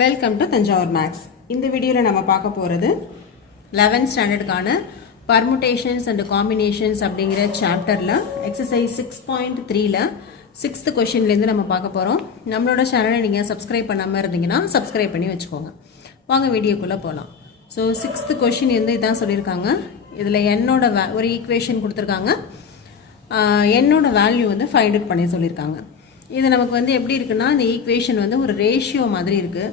Welcome to Thanjavur maths. இந்த வீடியோவில் நம்ம பார்க்க போகிறது 11th ஸ்டாண்டர்டுக்கான பர்முடேஷன்ஸ் அண்ட் காம்பினேஷன்ஸ் அப்படிங்கிற சாப்டரில் எக்ஸசைஸ் 6.3ல 6th கொஷின்லேருந்து நம்ம பார்க்க போகிறோம். நம்மளோட சேனலை நீங்கள் சப்ஸ்கிரைப் பண்ணாமல் இருந்தீங்கன்னா சப்ஸ்கிரைப் பண்ணி வச்சுக்கோங்க. வாங்க வீடியோக்குள்ளே போகலாம். ஸோ 6th கொஷின் இதான் சொல்லியிருக்காங்க. இதில் என்னோட ஒரு ஈக்குவேஷன் கொடுத்துருக்காங்க. என்னோட வேல்யூ ஃபைண்ட் அவுட் பண்ணி சொல்லியிருக்காங்க. இது நமக்கு எப்படி இருக்குன்னா, இந்த ஈக்குவேஷன் ஒரு ரேஷியோ மாதிரி இருக்குது.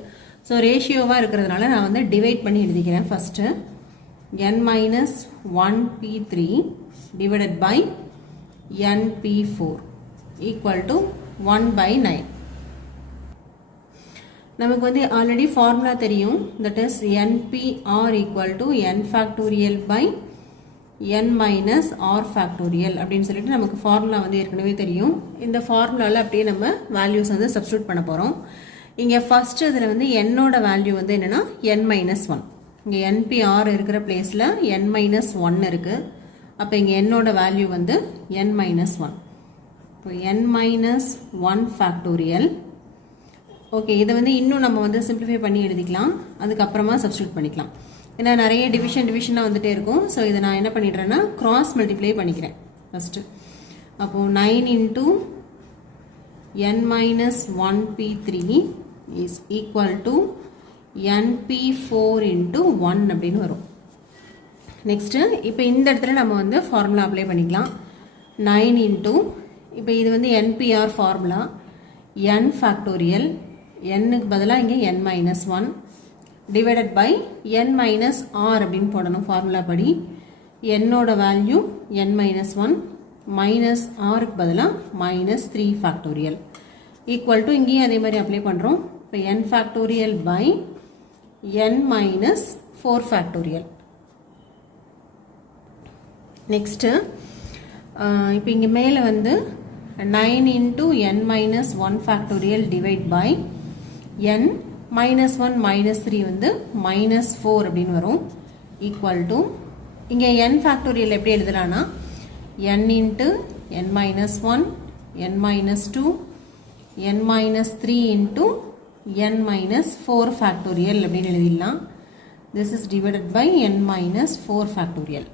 ஸோ ரேஷியோவாக இருக்கிறதுனால நான் டிவைட் பண்ணி எழுதிக்கிறேன். First n-1p3 divided by np4 equal to 1/9. நமக்கு ஆல்ரெடி ஃபார்முலா தெரியும். That is npr equal to n factorial by n minus r factorial அப்படின்னு சொல்லிட்டு நமக்கு ஃபார்முலா ஏற்கனவே தெரியும். இந்த ஃபார்முலாவில் அப்படியே நம்ம வேல்யூஸ் சப்ஸ்டியூட் பண்ண போகிறோம். இங்கே ஃபஸ்ட்டு இதில் என்னோட வேல்யூ என்னென்னா n-1. இங்கே npr இருக்கிற பிளேஸில் n-1 இருக்குது. அப்போ இங்கே என்னோட வேல்யூ n-1. இப்போ n-1 ஃபேக்டோரியல். ஓகே, இதை இன்னும் நம்ம சிம்பிளிஃபை பண்ணி எழுதிக்கலாம். அதுக்கப்புறமா சப்ஸ்டியூட் பண்ணிக்கலாம். ஏன்னா நிறைய டிவிஷனாக வந்துட்டே இருக்கும். ஸோ இதை நான் என்ன பண்ணிடுறேன்னா கிராஸ் மல்டிப்ளை பண்ணிக்கிறேன் ஃபஸ்ட்டு. அப்போது 9 into n-1p3 is equal to np4 into 1 அப்படின்னு வரும். நெக்ஸ்ட்டு இப்போ இந்த இடத்துல நம்ம ஃபார்முலா அப்ளை பண்ணிக்கலாம். 9 into இப்போ இது npr ஃபார்முலா n ஃபேக்டோரியல், n-க்கு பதிலாக இங்கே n-1 divided by n minus r அப்படின்னு போடணும் ஃபார்முலா படி. என்னோட வேல்யூ n-1 மைனஸ் ஆருக்கு பதிலாக -3 ஃபேக்டோரியல் ஈக்குவல் டு இங்கேயும் அதே மாதிரி அப்ளை பண்ணுறோம். இப்போ n factorial by n minus 4 factorial. Next இப்போ இங்கே மேலே 9 into n-1 factorial divide by n -1 -3 -4 அப்படின்னு வரும். ஈக்குவல் டு இங்கே n ஃபேக்டோரியல் எப்படி எழுதலான்னா n into n-1 n-2 n-3 into n-4 factorial அப்படின்னு எழுதிடலாம். This is divided by n-4 factorial.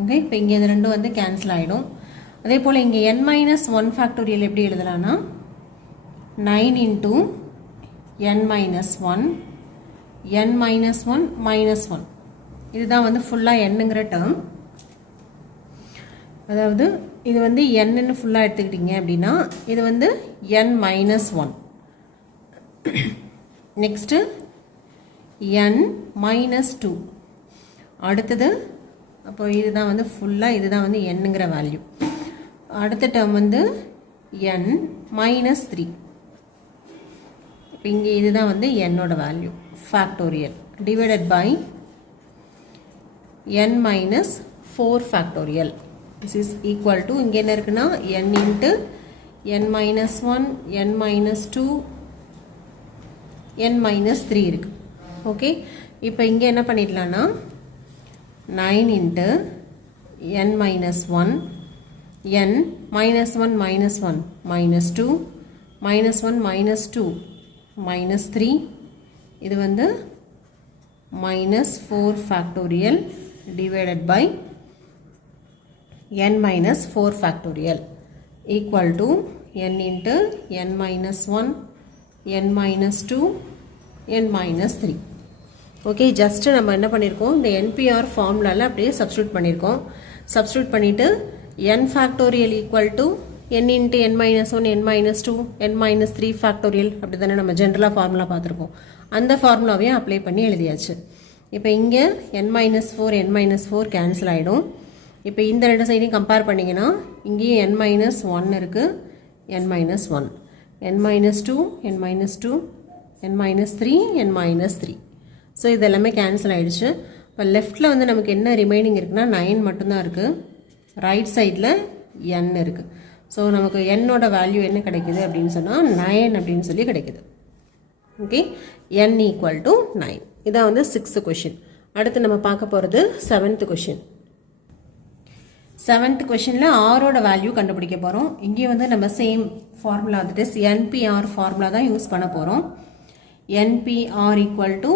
Okay, இப்போ இங்கே இது ரெண்டும் கேன்சல் ஆகிடும். அதே போல் இங்கே n-1 ஃபேக்டோரியல் எப்படி எழுதலான்னா 9 into n-1 n-1 -1 இதுதான் ஃபுல்லாக என்னங்கிற டேர்ம். அதாவது இது என்னன்னு ஃபுல்லாக எடுத்துக்கிட்டீங்க அப்படின்னா இது n-1. Next n-2. அடுத்தது அப்போ இதுதான் ஃபுல்லாக இதுதான் என்னங்கிற வேல்யூ. அடுத்த டேர்ம் n-3. இப்போ இங்கே இதுதான் என்னோட value factorial divided by n-4 factorial. This is equal to இங்கே என்ன இருக்குன்னா n into n-1 n-2 n-3 இருக்கு. ஓகே, இப்போ இங்கே என்ன பண்ணிடலான்னா 9 into n-1 n -1 -1 -2 -1 -2 -3 இது -4 factorial divided by n-4 factorial equal to n into n-1 n-2 n-3. Okay, just நம்ம என்ன பண்ணியிருக்கோம், இந்த NPR ஃபார்முலாவில் அப்படியே சப்ஸ்டியூட் பண்ணியிருக்கோம். சப்ஸ்டியூட் பண்ணிவிட்டு n factorial equal to n into n-1 n-2 n-3 factorial அப்படி தானே நம்ம ஜென்ரலாக ஃபார்முலா பார்த்துருக்கோம். அந்த ஃபார்முலாவையும் அப்ளை பண்ணி எழுதியாச்சு. இப்போ இங்கே n-4 n-4 கேன்சல் ஆகிடும். இப்போ இந்த ரெண்டு சைடையும் கம்பேர் பண்ணிங்கன்னா இங்கேயும் n-1 இருக்குது, n-1 n-2 n-2 n-3 n-3. So இது எல்லாமே கேன்சல் ஆகிடுச்சு. இப்போ லெஃப்டில் நமக்கு என்ன ரிமைனிங் இருக்குன்னா 9 மட்டும்தான் இருக்குது. ரைட் சைடில் n இருக்குது. ஸோ நமக்கு என்னோட வேல்யூ என்ன கிடைக்குது அப்படின்னு சொன்னால் 9 அப்படின்னு சொல்லி கிடைக்குது. Okay, n equal to 9. இதான் 6th கொஷின். அடுத்து நம்ம பார்க்க போகிறது 7th கொஷின். 7th கொஷினில் ஆரோட வேல்யூ கண்டுபிடிக்க போகிறோம். இங்கே நம்ம சேம் ஃபார்முலா NPR ஃபார்முலா தான் யூஸ் பண்ண போகிறோம். NPR equal to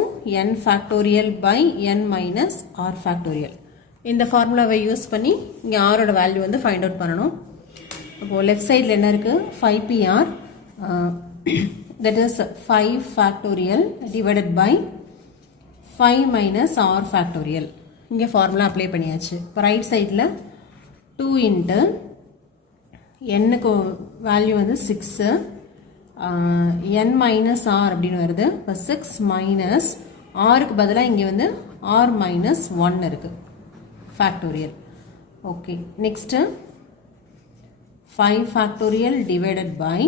n factorial by n minus r factorial. இந்த ஃபார்முலாவை யூஸ் பண்ணி இங்கே ஆரோட வேல்யூ வந்து ஃபைண்ட் அவுட் பண்ணணும். அப்போது லெஃப்ட் சைடில் என்ன இருக்குது 5PR that is 5 factorial divided by 5 minus r factorial. இங்கே ஃபார்முலா அப்ளை பண்ணியாச்சு. இப்போ ரைட் சைடில் 2 இன்ட்டு என்னுக்கு வேல்யூ வந்து 6 n minus r அப்படின்னு வருது. இப்போ 6 minus rக்கு பதிலாக இங்கே வந்து r minus 1 இருக்குது factorial. Okay, next 5 factorial divided by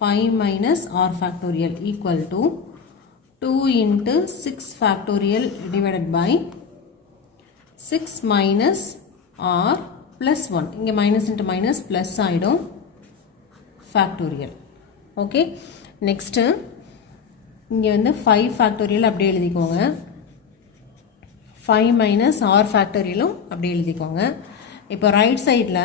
5 minus r factorial equal to 2 into 6 factorial divided by 6 minus r plus 1. இங்கே minus into minus plus ஆயிடும் factorial. ஓகே, நெக்ஸ்ட்டு இங்கே வந்து 5 factorial அப்படியே எழுதிக்கோங்க. 5 minus r factorialum அப்படியே எழுதிக்கோங்க. இப்போ ரைட் சைடில்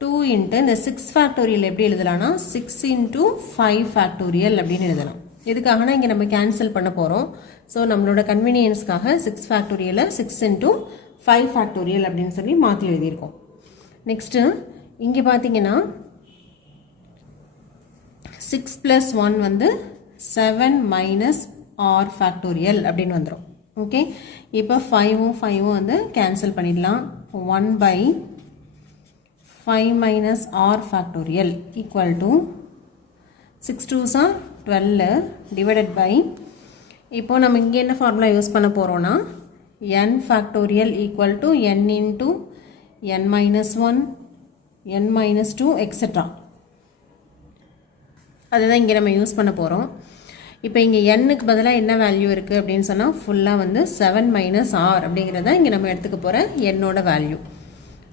2 into இந்த 6 factorial எப்படி எழுதலாம்னா 6 into 5 factorial அப்படின்னு எழுதலாம். எதுக்காகனா இங்கே நம்ம கேன்சல் பண்ண போகிறோம். ஸோ நம்மளோட கன்வீனியன்ஸ்க்காக 6 factorial 6 into 5 factorial அப்படின்னு சொல்லி மாற்றி எழுதியிருக்கோம். நெக்ஸ்ட்டு இங்கே பார்த்தீங்கன்னா 6 plus 1 வந்து 7 minus r factorial அப்படின்னு வந்துடும். ஓகே, இப்போ 5ம் 5ம் வந்து கேன்சல் பண்ணிடலாம். 1 by 5 minus r factorial equal to 6 2s are 12 divided by, இப்போ நம்ம இங்கே என்ன ஃபார்முலா யூஸ் பண்ண போகிறோன்னா n factorial equal to n into n minus 1 n minus 2 etc. அதுதான் இங்கே நம்ம யூஸ் பண்ண போகிறோம். இப்போ இங்கே nக்கு பதிலாக என்ன வேல்யூ இருக்குது அப்படின்னு சொன்னால் ஃபுல்லாக வந்து 7 minus r அப்படிங்கிறத இங்கே நம்ம எடுத்துக்க போகிற என்னோட வேல்யூ.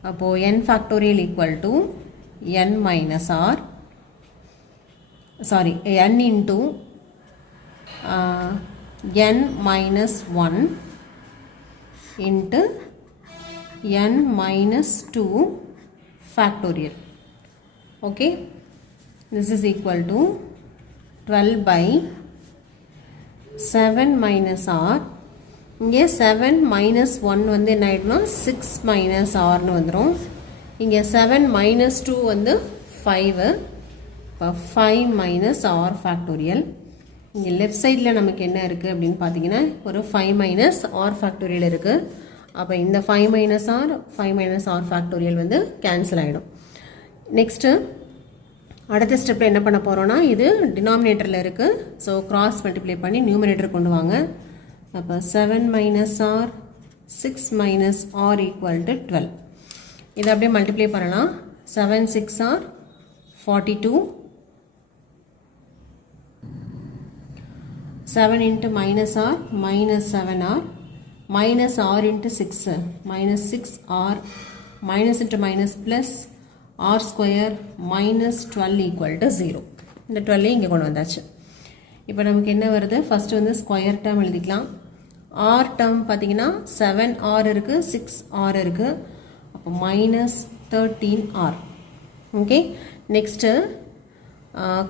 அப்போது n factorial equal to n minus r sorry n into n minus 1 into n minus 2 factorial. Okay, this is equal to 12 by 7 minus r. இங்கே 7 minus 1 வந்து என்ன ஆயிடும்னா 6 minus rனு வந்துடும். இங்கே 7 minus 2 வந்து 5. இப்போ 5 minus r factorial. இங்கே left சைடில் நமக்கு என்ன இருக்குது அப்படின்னு பார்த்தீங்கன்னா ஒரு 5 minus r factorial இருக்குது. அப்போ இந்த 5 minus r 5 minus r factorial வந்து கேன்சல் ஆகிடும். நெக்ஸ்ட்டு அடுத்த ஸ்டெப்பில் என்ன பண்ண போகிறோன்னா இது டினாமினேட்டரில் இருக்குது. ஸோ கிராஸ் மல்டிப்ளை பண்ணி நியூமரேட்டர் கொண்டு வாங்க. அப்போ 7 minus r 6 minus r equal to 12. இதை அப்படியே மல்டிப்ளை பண்ணலாம். 7 6 r 42. 7 into minus r minus 7 r minus r into 6 minus 6 r minus into minus plus r square minus 12 equal to 0. இந்த 12 இங்கே கொண்டு வந்தாச்சு. இப்போ நமக்கு என்ன வருது, ஃபஸ்ட்டு வந்து ஸ்கொயர் டேர்ம் எழுதிக்கலாம். r டேர்ம் பார்த்தீங்கன்னா 7r இருக்குது 6r இருக்குது. அப்போ minus 13r. Okay, next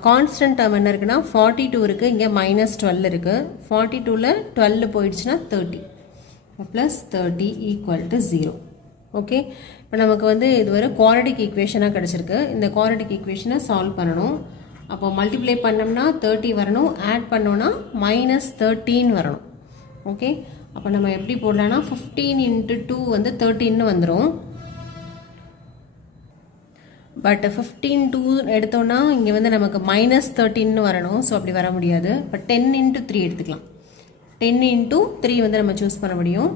constant term என்ன இருக்குன்னா 42 இருக்குது, இங்கே minus 12 இருக்குது. 42ல் 12 போயிடுச்சுன்னா 30 ப்ளஸ் 30 ஈக்குவல் டு 0. ஓகே, இப்போ நமக்கு வந்து இது ஒரு குவாட்ரடிக் ஈக்குவேஷனாக கிடச்சிருக்கு. இந்த குவாட்ரடிக் ஈக்குவேஷனை சால்வ் பண்ணணும். அப்போ மல்டிப்ளை பண்ணோம்னா 30 வரணும், ஆட் பண்ணோன்னா minus 13 வரணும். ஓகே, அப்போ நம்ம எப்படி போடலான்னா 15 into 2 வந்து 13 வந்துடும். பட் 15 2 எடுத்தோன்னா இங்கே வந்து நமக்கு minus 13 வரணும். ஸோ அப்படி வர முடியாது. இப்போ 10 into 3 எடுத்துக்கலாம். 10 into 3 வந்து நம்ம சூஸ் பண்ண முடியும்.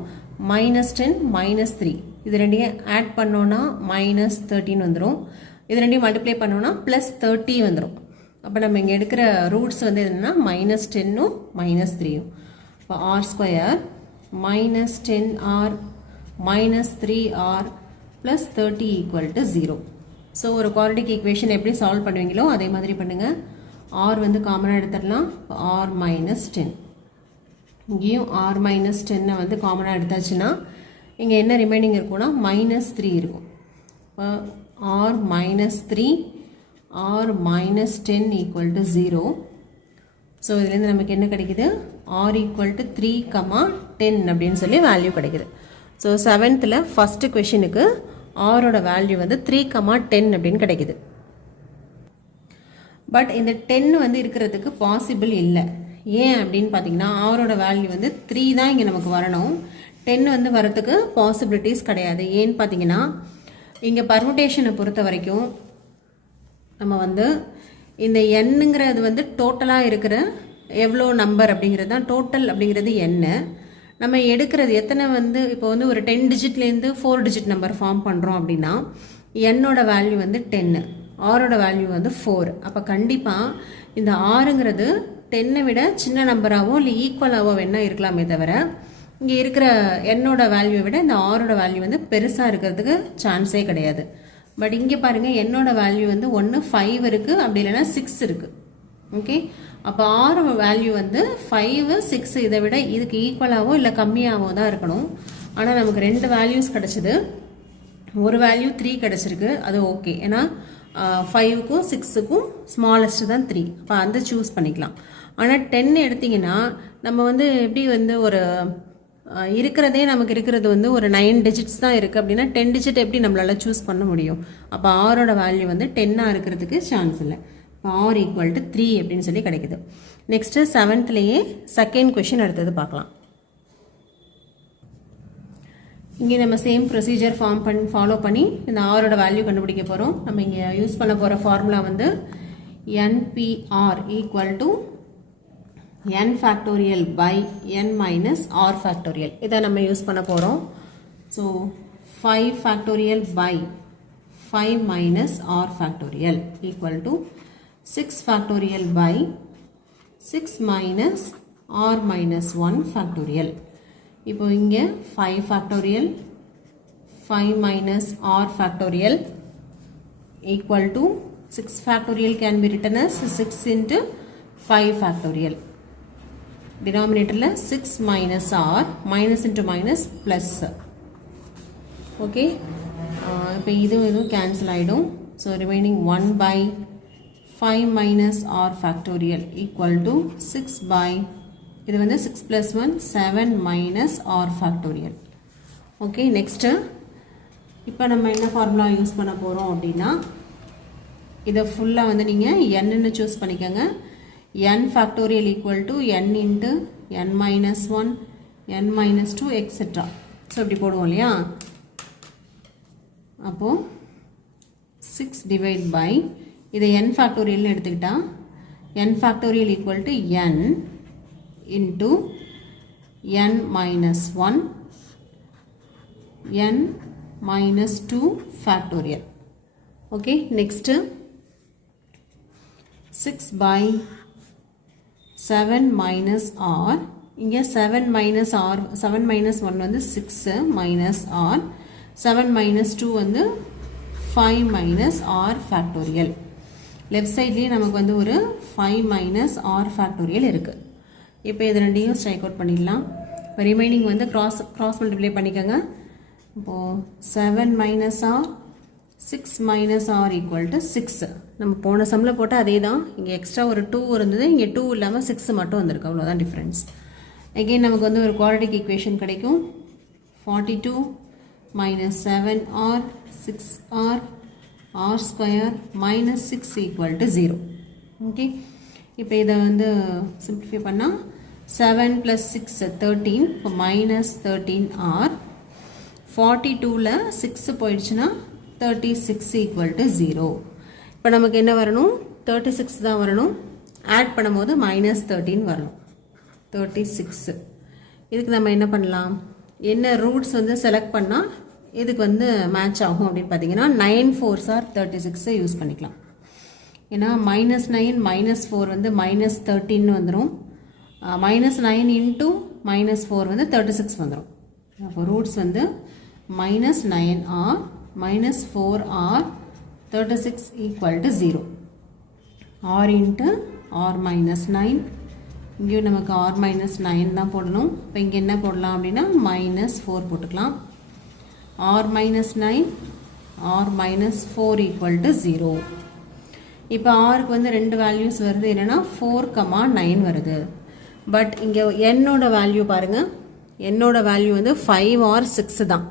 minus 10 minus 3 இது ரெண்டையும் ஆட் பண்ணோன்னா minus 13 வந்துடும். இது ரெண்டையும் மல்டிப்ளை பண்ணோன்னா ப்ளஸ் 30 வந்துடும். அப்போ நம்ம இங்கே எடுக்கிற ரூட்ஸ் வந்து என்னென்னா minus 10ம் minus 3ம். இப்போ r square minus 10r minus 3r plus 30 equal to 0. So ஒரு குவாட்ரடிக் ஈக்குவேஷன் எப்படி சால்வ் பண்ணுவீங்களோ அதே மாதிரி பண்ணுங்கள். r வந்து காமனாக எடுத்துடலாம். r minus 10 இங்கேயும் r minus 10 வந்து காமனாக எடுத்தாச்சுன்னா இங்கே என்ன ரிமைனிங் இருக்கும்னா minus 3 இருக்கும். இப்போ r minus 3 r minus 10 equal to 0. So இதுலேருந்து நமக்கு என்ன கிடைக்குது, r ஈக்குவல் டு 3,10 அப்படின்னு சொல்லி வேல்யூ கிடைக்குது. ஸோ 7th ஃபஸ்ட்டு கொஷினுக்கு ஆரோட வேல்யூ வந்து 3,10 அப்படின்னு கிடைக்குது. பட் இந்த 10 வந்து இருக்கிறதுக்கு பாசிபிள் இல்லை. ஏன் அப்படின்னு பார்த்தீங்கன்னா ஆரோட வேல்யூ வந்து 3 தான் இங்கே நமக்கு வரணும். 10 வந்து வரத்துக்கு பாசிபிலிட்டிஸ் கிடையாது. ஏன்னு பார்த்தீங்கன்னா இங்கே பர்முடேஷனை பொறுத்த வரைக்கும் நம்ம வந்து இந்த எண்ணுங்கிறது வந்து டோட்டலாக இருக்கிற எவ்வளோ நம்பர் அப்படிங்கிறது தான் டோட்டல் அப்படிங்கிறது என்ன. நம்ம எடுக்கிறது எத்தனை வந்து இப்போ வந்து ஒரு 10 டிஜிட்லேருந்து 4 டிஜிட் நம்பர் ஃபார்ம் பண்ணுறோம் அப்படின்னா என்னோட வேல்யூ வந்து 10, ஆரோட வேல்யூ வந்து 4. அப்போ கண்டிப்பாக இந்த ஆறுங்கிறது 10 விட சின்ன நம்பராகவோ இல்லை ஈக்குவலாகவோ வேணா இருக்கலாமே தவிர இங்கே இருக்கிற என்னோட வேல்யூவை விட இந்த ஆரோட வேல்யூ வந்து பெருசாக இருக்கிறதுக்கு சான்ஸே கிடையாது. பட் இங்கே பாருங்கள் என்னோட வேல்யூ வந்து 5 இருக்குது, அப்படி இல்லைன்னா 6 இருக்குது. ஓகே, அப்போ ஆர் வேல்யூ வந்து 5, 6 இதை விட இதுக்கு ஈக்குவலாகவோ இல்லை கம்மியாகவோ தான் இருக்கணும். ஆனால் நமக்கு 2 வேல்யூஸ் கிடச்சிது. ஒரு வேல்யூ 3 கிடச்சிருக்கு, அது ஓகே. ஏன்னா 5க்கும் 6க்கும் ஸ்மாலஸ்ட் தான் 3, அப்போ அந்த சூஸ் பண்ணிக்கலாம். ஆனால் 10 எடுத்திங்கன்னா நம்ம வந்து எப்படி வந்து ஒரு இருக்கிறதே நமக்கு இருக்கிறது வந்து ஒரு 9 டிஜிட்ஸ் தான் இருக்குது அப்படின்னா 10 டிஜிட் எப்படி நம்மளால் சூஸ் பண்ண முடியும்? அப்போ ஆரோட வேல்யூ வந்து 10ஆக இருக்கிறதுக்கு சான்ஸ் இல்லை. இப்போ ஆர் ஈக்குவல் டு 3 அப்படின்னு சொல்லி கிடைக்குது. நெக்ஸ்ட்டு 7th செகண்ட் கொஷின் அடுத்தது பார்க்கலாம். இங்கே நம்ம சேம் ப்ரொசீஜர் ஃபாலோ பண்ணி இந்த ஆரோட வேல்யூ கண்டுபிடிக்க போகிறோம். நம்ம இங்கே யூஸ் பண்ண போகிற ஃபார்முலா வந்து NPR equal to n factorial by n minus r factorial. இதை நம்ம யூஸ் பண்ண போகிறோம். So 5 factorial by 5 minus r factorial equal to 6 factorial by 6 minus r minus 1 factorial. இப்போ இங்கே 5 factorial 5 minus r factorial equal to 6 factorial can be written as 6 into 5 factorial. Denominator 6 minus r, minus into minus plus. Okay, இப்போ இதுவும் cancel ஆயிடும். So remaining 1 by 5 minus r factorial equal to 6 by இது வந்து 6 plus 1 7 minus r factorial. Okay, next இப்போ நம்ம என்ன formula use பண்ண போகிறோம் அப்படின்னா இதை ஃபுல்லாக வந்து நீங்கள் என்னன்னு சூஸ் பண்ணிக்கோங்க. n factorial equal to n into n minus 1, n minus 2, etc. So இப்படி போடுவோம் இல்லையா? அப்போது 6 divide by இதை n factorial எடுத்துக்கிட்டா n factorial equal to n into n minus 1, n minus 2 factorial. Okay, next 6 by 7 minus r, இங்கே 7 minus r, 7 minus 1 வந்து 6 minus r, 7 minus 2 வந்து 5 minus r factorial. Left சைட்லேயே நமக்கு வந்து ஒரு 5 minus r factorial இருக்குது. இப்போ இது ரெண்டையும் ஸ்ட்ரைக் அவுட் பண்ணிடலாம். இப்போ ரிமைனிங் வந்து கிராஸ் மல்டிப்ளை பண்ணிக்கோங்க. இப்போது 7 minus r 6 minus r equal to 6. நம்ம போன சம்மில் போட்டால் அதே தான். இங்கே எக்ஸ்ட்ரா ஒரு 2 இருந்தது, இங்கே 2 இல்லாமல் 6 மட்டும் வந்திருக்கு, அவ்வளோதான் டிஃப்ரென்ஸ். அகெயின் நமக்கு வந்து ஒரு குவாட்ரட்டிக் ஈக்குவேஷன் கிடைக்கும். 42 minus 7r 6r r square minus 6 equal to 0. Okay, இப்போ இதை வந்து சிம்பிளிஃபை பண்ணால் 7 plus 6 13, இப்போ minus 13r. 42ல் 6 போயிடுச்சுன்னா 36 equal to 0. இப்போ நமக்கு என்ன வரணும்? 36 தான் வரணும். ஆட் பண்ணும்போது minus 13 வரணும். 36. இதுக்கு நம்ம என்ன பண்ணலாம்? என்ன ரூட்ஸ் வந்து செலக்ட் பண்ணால் இதுக்கு வந்து மேட்ச் ஆகும் அப்படின்னு பார்த்தீங்கன்னா 9 4s are 36 யூஸ் பண்ணிக்கலாம். ஏன்னா -9 -4 வந்து -13 வந்துடும். -9 into -4 வந்து 36 வந்துடும். அப்போ ரூட்ஸ் வந்து -9r -4r 36 equal to 0. r into r minus 9. இங்கேயும் நமக்கு r minus 9 தான் போடணும். இப்போ இங்கே என்ன போடலாம் அப்படின்னா -4 போட்டுக்கலாம். r minus 9 r minus 4 equal to 0. இப்போ ஆருக்கு வந்து ரெண்டு வேல்யூஸ் வருது என்னென்னா 4,9 வருது. பட் இங்கே என்னோட வேல்யூ பாருங்கள், என்னோட வேல்யூ வந்து 5 or 6 தான்.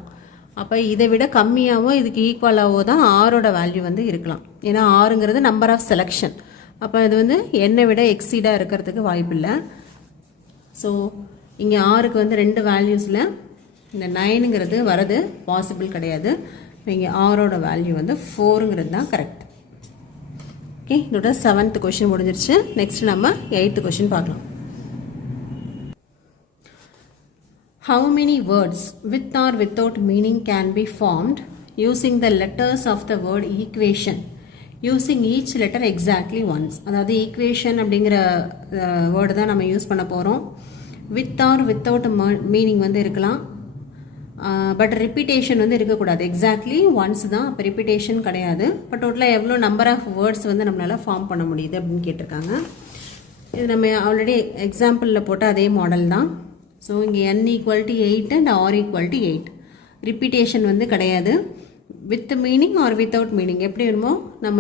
அப்போ இதை விட கம்மியாகவோ இதுக்கு ஈக்குவலாகவோ தான் ஆரோட வேல்யூ வந்து இருக்கலாம். ஏன்னா ஆறுங்கிறது நம்பர் ஆஃப் செலெக்ஷன். அப்போ இது வந்து என்னை விட எக்ஸீடாக இருக்கிறதுக்கு வாய்ப்பில்லை. ஸோ இங்கே ஆருக்கு வந்து ரெண்டு வேல்யூஸில் இந்த 9ங்கிறது வரது பாசிபிள் கிடையாது. இங்கே ஆரோட வேல்யூ வந்து 4ங்கிறது தான் கரெக்ட். ஓகே, இதோட 7th கொஷின் முடிஞ்சிருச்சு. நெக்ஸ்ட் நம்ம 8th கொஷின் பார்க்கலாம். How many words with or without meaning can be formed using the letters of the word equation using each letter exactly once? அதாவது ஈக்குவேஷன் அப்படிங்கிற word தான் நம்ம use பண்ண போகிறோம். வித் ஆர் வித்தவுட் மீனிங் வந்து இருக்கலாம், but repetition வந்து இருக்கக்கூடாது. எக்ஸாக்ட்லி ஒன்ஸ் தான், அப்போ ரிப்பீட்டேஷன் கிடையாது. பட் டோட்டலாக எவ்வளோ நம்பர் ஆஃப் வேர்ட்ஸ் வந்து நம்மளால் ஃபார்ம் பண்ண முடியுது அப்படின்னு கேட்டிருக்காங்க. இது நம்ம ஆல்ரெடி எக்ஸாம்பிளில் போட்ட அதே மாடல் தான். ஸோ இங்கே n = 8 அண்ட் r = 8. ரிப்பீட்டேஷன் வந்து கிடையாது. With meaning or without meaning எப்படி வேணுமோ நம்ம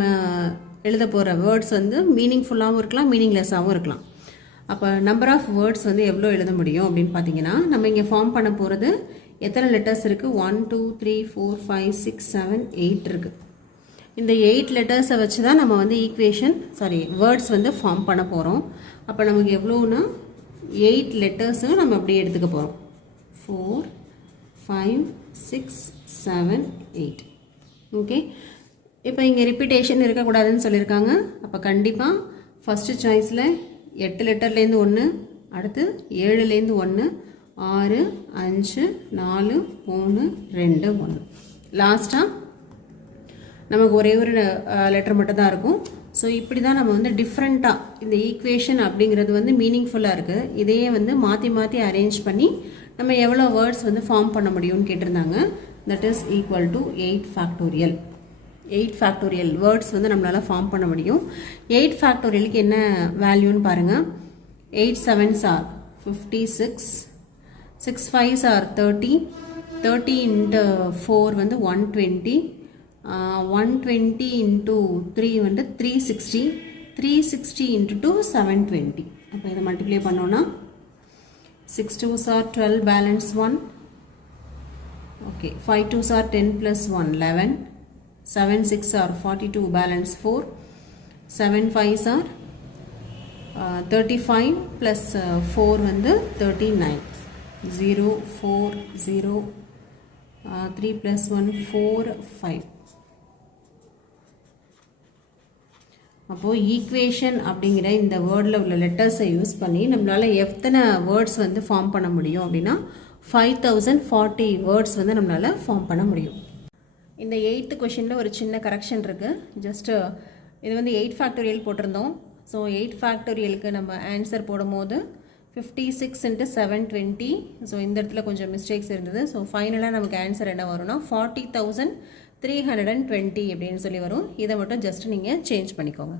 எழுத போகிற வேர்ட்ஸ் வந்து மீனிங்ஃபுல்லாகவும் இருக்கலாம், மீனிங்லெஸ்ஸாகவும் இருக்கலாம். அப்போ நம்பர் ஆஃப் வேர்ட்ஸ் வந்து எவ்வளோ எழுத முடியும் அப்படின்னு பார்த்தீங்கன்னா, நம்ம இங்கே ஃபார்ம் பண்ண போகிறது எத்தனை லெட்டர்ஸ் இருக்குது? 1 2 3 4 5 6 7 8 இருக்குது. இந்த 8 லெட்டர்ஸை வச்சு தான் நம்ம வந்து வேர்ட்ஸ் வந்து ஃபார்ம் பண்ண போகிறோம். அப்போ நமக்கு எவ்வளோன்னா 8 லெட்டர்ஸும் நம்ம அப்படியே எடுத்துக்க போகிறோம். 4 5 6 7 8. ஓகே, இப்போ இங்கே ரிப்பீட்டேஷன் இருக்கக்கூடாதுன்னு சொல்லியிருக்காங்க. அப்போ கண்டிப்பாக ஃபஸ்ட்டு சாய்ஸில் 8 லெட்டர்லேருந்து 1, அடுத்து 7லேருந்து 1, 6 5 4 3 2 1. லாஸ்ட்டாக நமக்கு ஒரே ஒரு லெட்டர் மட்டும் தான் இருக்கும். ஸோ இப்படி தான் நம்ம வந்து டிஃப்ரெண்ட்டாக இந்த ஈக்குவேஷன் அப்படிங்கிறது வந்து மீனிங்ஃபுல்லாக இருக்குது. இதையே வந்து மாற்றி மாற்றி அரேஞ்ச் பண்ணி நம்ம எவ்வளோ வேர்ட்ஸ் வந்து ஃபார்ம் பண்ண முடியும்னு கேட்டிருந்தாங்க. That is equal to 8 factorial. 8 factorial words வந்து நம்மளால் ஃபார்ம் பண்ண முடியும். 8 ஃபேக்டோரியலுக்கு என்ன வேல்யூன்னு பாருங்கள். 8 7s are 56, 6 5s are 30, 30 into 4 வந்து 120, 120 into 3 வந்து 360, 360 into 2 720. அப்போ இதை மல்டிப்ளை பண்ணோன்னா 6 2s are 12, balance 1. Okay, 5 2s are 10 plus 1 11, 7 6 are 42, balance 4, 7 5s are 35 plus 4 வந்து 39, 0 4 0, 3 plus 1 4 5. அப்போது ஈக்குவேஷன் அப்படிங்கிற இந்த வேர்டில் உள்ள லெட்டர்ஸை யூஸ் பண்ணி நம்மளால் எத்தனை வேர்ட்ஸ் வந்து ஃபார்ம் பண்ண முடியும் அப்படின்னா 5040 வேர்ட்ஸ் வந்து நம்மளால் ஃபார்ம் பண்ண முடியும். இந்த 8th கொஷினில் ஒரு சின்ன கரெக்ஷன் இருக்குது. ஜஸ்ட்டு இது வந்து 8 ஃபேக்டோரியல் போட்டிருந்தோம். ஸோ 8 ஃபேக்டோரியலுக்கு நம்ம ஆன்சர் போடும்போது 56 into 720. ஸோ இந்த இடத்துல கொஞ்சம் மிஸ்டேக்ஸ் இருந்தது. ஸோ ஃபைனலாக நமக்கு ஆன்சர் என்ன வரும்னா 40,320 அப்படின்னு சொல்லி வரும். இதை மட்டும் ஜஸ்ட் நீங்கள் சேஞ்ச் பண்ணிக்கோங்க.